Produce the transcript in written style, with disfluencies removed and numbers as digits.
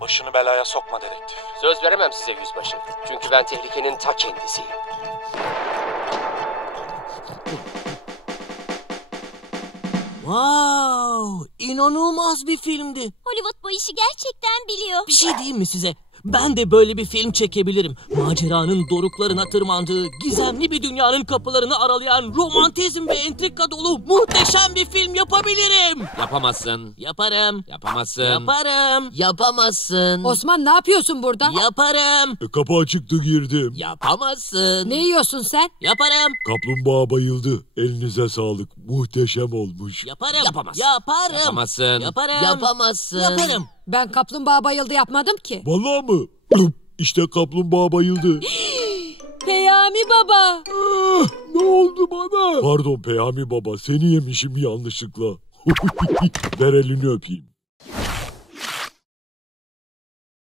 Başını belaya sokma dedektif. Söz veremem size yüzbaşı. Çünkü ben tehlikenin ta kendisiyim. Wow, inanılmaz bir filmdi. Hollywood bu işi gerçekten biliyor. Bir şey diyeyim mi size? Ben de böyle bir film çekebilirim. Maceranın doruklarına tırmandığı, gizemli bir dünyanın kapılarını aralayan, romantizm ve entrika dolu muhteşem bir film yapabilirim. Yapamazsın. Yaparım. Yapamazsın. Yaparım. Yapamazsın. Osman ne yapıyorsun burada? Yaparım. Kapı açıktı girdim. Yapamazsın. Ne yiyorsun sen? Yaparım. Kaplumbağa bayıldı. Elinize sağlık. Muhteşem olmuş. Yaparım. Yapamazsın. Yaparım. Yapamazsın. Yaparım. Yapamazsın. Yaparım. Ben kaplumbağa bayıldı yapmadım ki. Vallahi mı? İşte kaplumbağa bayıldı. Peyami baba. Ne oldu bana? Pardon Peyami baba, seni yemişim yanlışlıkla. Ver elini öpeyim.